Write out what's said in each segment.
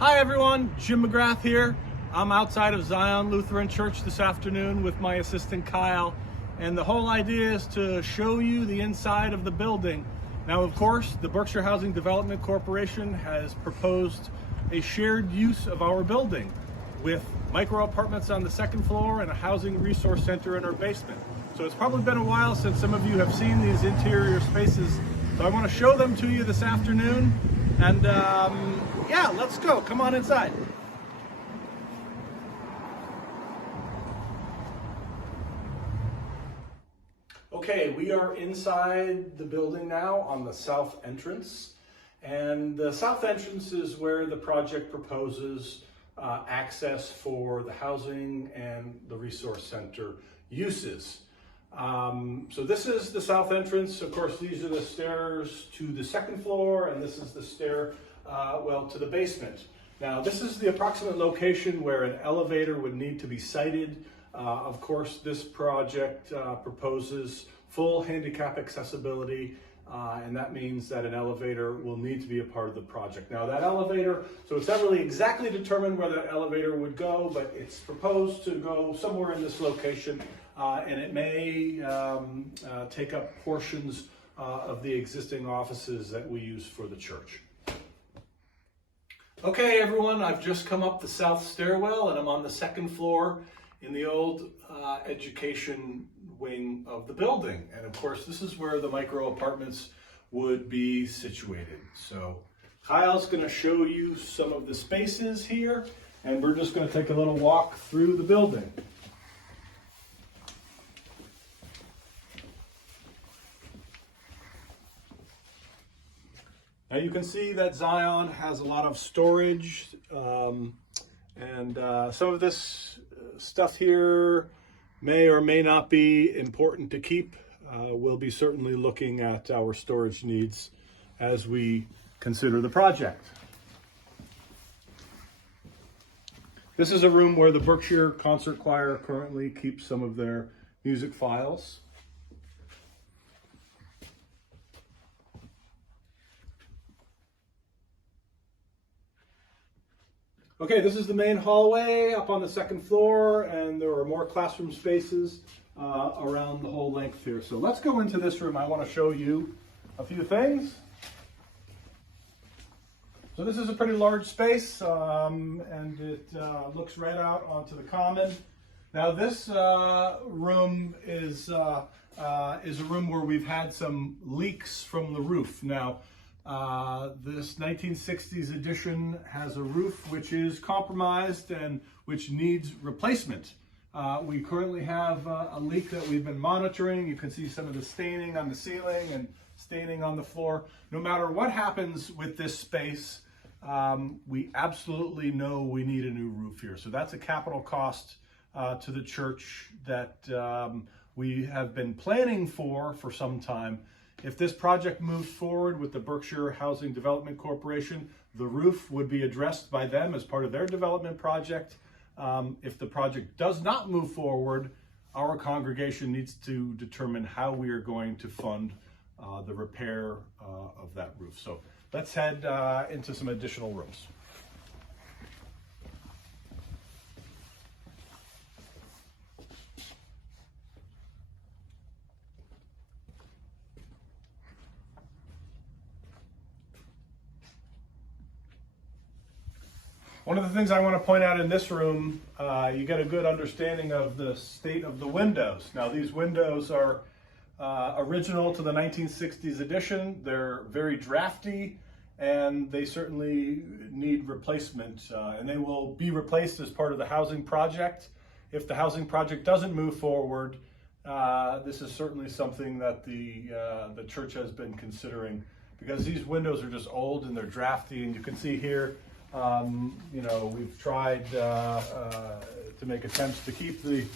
Hi everyone, Jim McGrath here. I'm outside of Zion Lutheran Church this afternoon with my assistant Kyle, and the whole idea is to show you the inside of the building. Now, of course, the Berkshire Housing Development Corporation has proposed a shared use of our building with micro apartments on the second floor and a housing resource center in our basement. So it's probably been a while since some of you have seen these interior spaces. So I want to show them to you this afternoon, and yeah, let's go. Come on inside. Okay, we are inside the building now on the south entrance. And the south entrance is where the project proposes access for the housing and the resource center uses. So this is the south entrance. Of course, these are the stairs to the second floor, and this is the stair to the basement. Now, this is the approximate location where an elevator would need to be sited. Of course, this project proposes full handicap accessibility, and that means that an elevator will need to be a part of the project. Now, that elevator, so it's not really exactly determined where that elevator would go, but it's proposed to go somewhere in this location, and it may take up portions of the existing offices that we use for the church. Okay, everyone, I've just come up the south stairwell and I'm on the second floor in the old education wing of the building. And of course, this is where the micro apartments would be situated. So Kyle's gonna show you some of the spaces here, and we're just gonna take a little walk through the building. Now you can see that Zion has a lot of storage, and some of this stuff here may or may not be important to keep. We'll be certainly looking at our storage needs as we consider the project. This is a room where the Berkshire Concert Choir currently keeps some of their music files. Okay, this is the main hallway up on the second floor, and there are more classroom spaces around the whole length here. So let's go into this room. I want to show you a few things. So this is a pretty large space, and it looks right out onto the common. Now this room is a room where we've had some leaks from the roof. Now, this 1960s edition has a roof which is compromised and which needs replacement. We currently have a leak that we've been monitoring. You can see some of the staining on the ceiling and staining on the floor. No matter what happens with this space, we absolutely know we need a new roof here. So that's a capital cost to the church that we have been planning for some time. If this project moves forward with the Berkshire Housing Development Corporation, the roof would be addressed by them as part of their development project. If the project does not move forward, our congregation needs to determine how we are going to fund the repair of that roof. So let's head into some additional rooms. One of the things I want to point out in this room, you get a good understanding of the state of the windows. Now, these windows are original to the 1960s edition. They're very drafty, and they certainly need replacement, and they will be replaced as part of the housing project. If the housing project doesn't move forward, this is certainly something that the church has been considering, because these windows are just old and they're drafty, and you can see here, we've tried to make attempts to keep the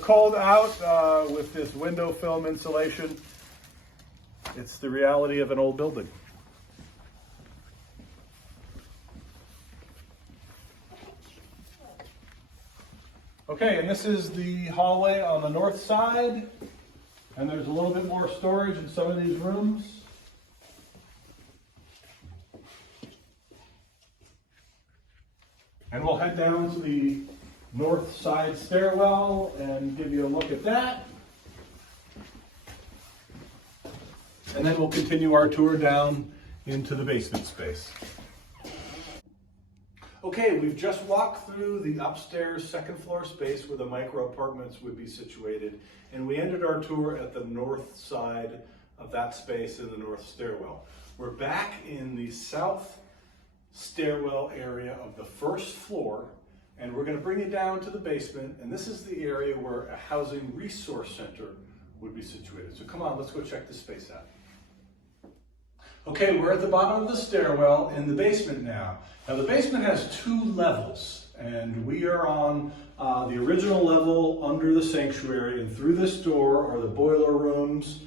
cold out with this window film insulation. It's the reality of an old building. Okay, and this is the hallway on the north side, and there's a little bit more storage in some of these rooms. And we'll head down to the north side stairwell and give you a look at that. And then we'll continue our tour down into the basement space. Okay, we've just walked through the upstairs second floor space where the micro apartments would be situated, and we ended our tour at the north side of that space in the north stairwell. We're back in the south stairwell area of the first floor, and we're going to bring you down to the basement, and this is the area where a housing resource center would be situated. So come on, let's go check this space out. Okay, we're at the bottom of the stairwell in the basement now. Now the basement has 2 levels, and we are on the original level under the sanctuary, and through this door are the boiler rooms,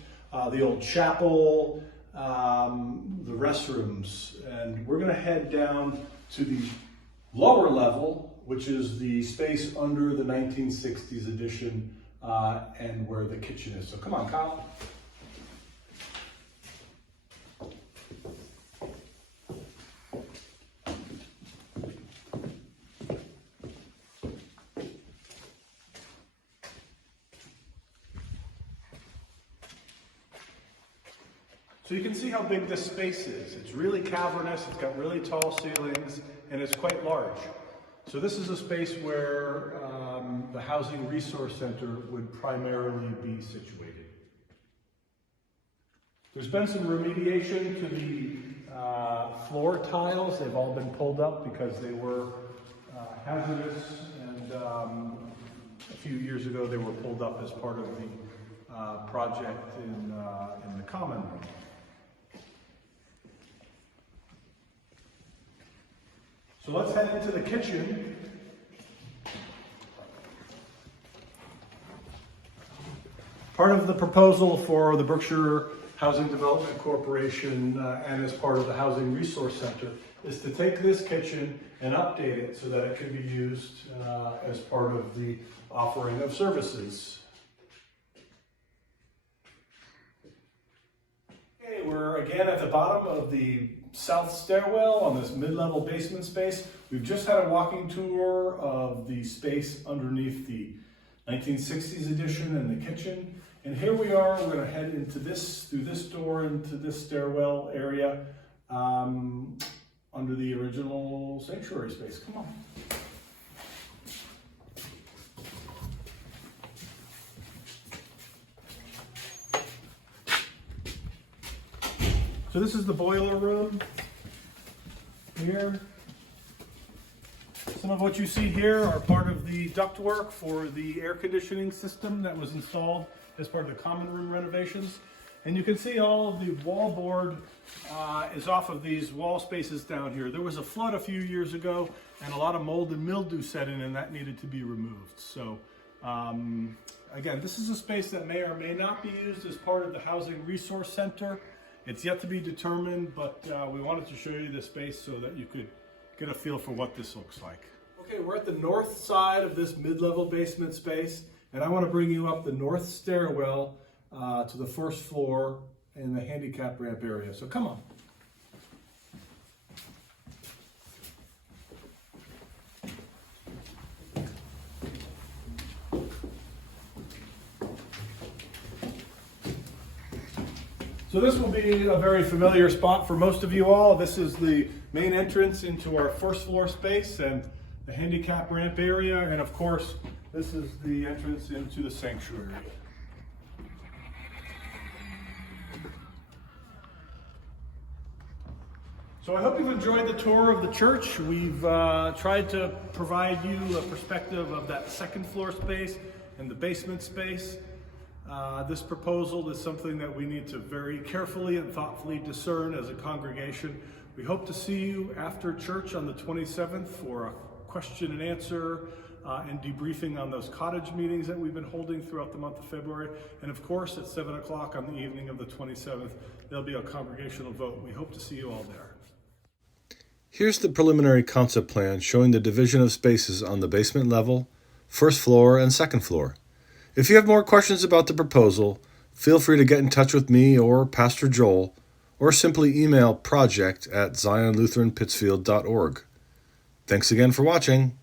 the old chapel, the restrooms, and we're going to head down to the lower level, which is the space under the 1960s addition and where the kitchen is. So come on, Kyle. So you can see how big this space is. It's really cavernous, it's got really tall ceilings, and it's quite large. So this is a space where the Housing Resource Center would primarily be situated. There's been some remediation to the floor tiles. They've all been pulled up because they were hazardous, and a few years ago they were pulled up as part of the project in the common room. So let's head into the kitchen. Part of the proposal for the Berkshire Housing Development Corporation and as part of the Housing Resource Center is to take this kitchen and update it so that it can be used as part of the offering of services. Okay, we're again at the bottom of the south stairwell on this mid-level basement space. We've just had a walking tour of the space underneath the 1960s addition and the kitchen. And here we are, we're going to head into this, through this door into this stairwell area under the original sanctuary space. Come on. So this is the boiler room here. Some of what you see here are part of the ductwork for the air conditioning system that was installed as part of the common room renovations. And you can see all of the wallboard is off of these wall spaces down here. There was a flood a few years ago and a lot of mold and mildew set in, and that needed to be removed. So again, this is a space that may or may not be used as part of the Housing Resource Center. It's yet to be determined, but we wanted to show you the space so that you could get a feel for what this looks like. Okay, we're at the north side of this mid-level basement space, and I want to bring you up the north stairwell to the first floor in the handicap ramp area. So come on. So this will be a very familiar spot for most of you all. This is the main entrance into our first floor space and the handicap ramp area. And of course, this is the entrance into the sanctuary. So I hope you've enjoyed the tour of the church. We've tried to provide you a perspective of that second floor space and the basement space. This proposal is something that we need to very carefully and thoughtfully discern as a congregation. We hope to see you after church on the 27th for a question and answer and debriefing on those cottage meetings that we've been holding throughout the month of February. And of course, at 7 o'clock on the evening of the 27th, there'll be a congregational vote. We hope to see you all there. Here's the preliminary concept plan showing the division of spaces on the basement level, first floor, and second floor. If you have more questions about the proposal, feel free to get in touch with me or Pastor Joel, or simply email project@zionlutheranpittsfield.org. Thanks again for watching.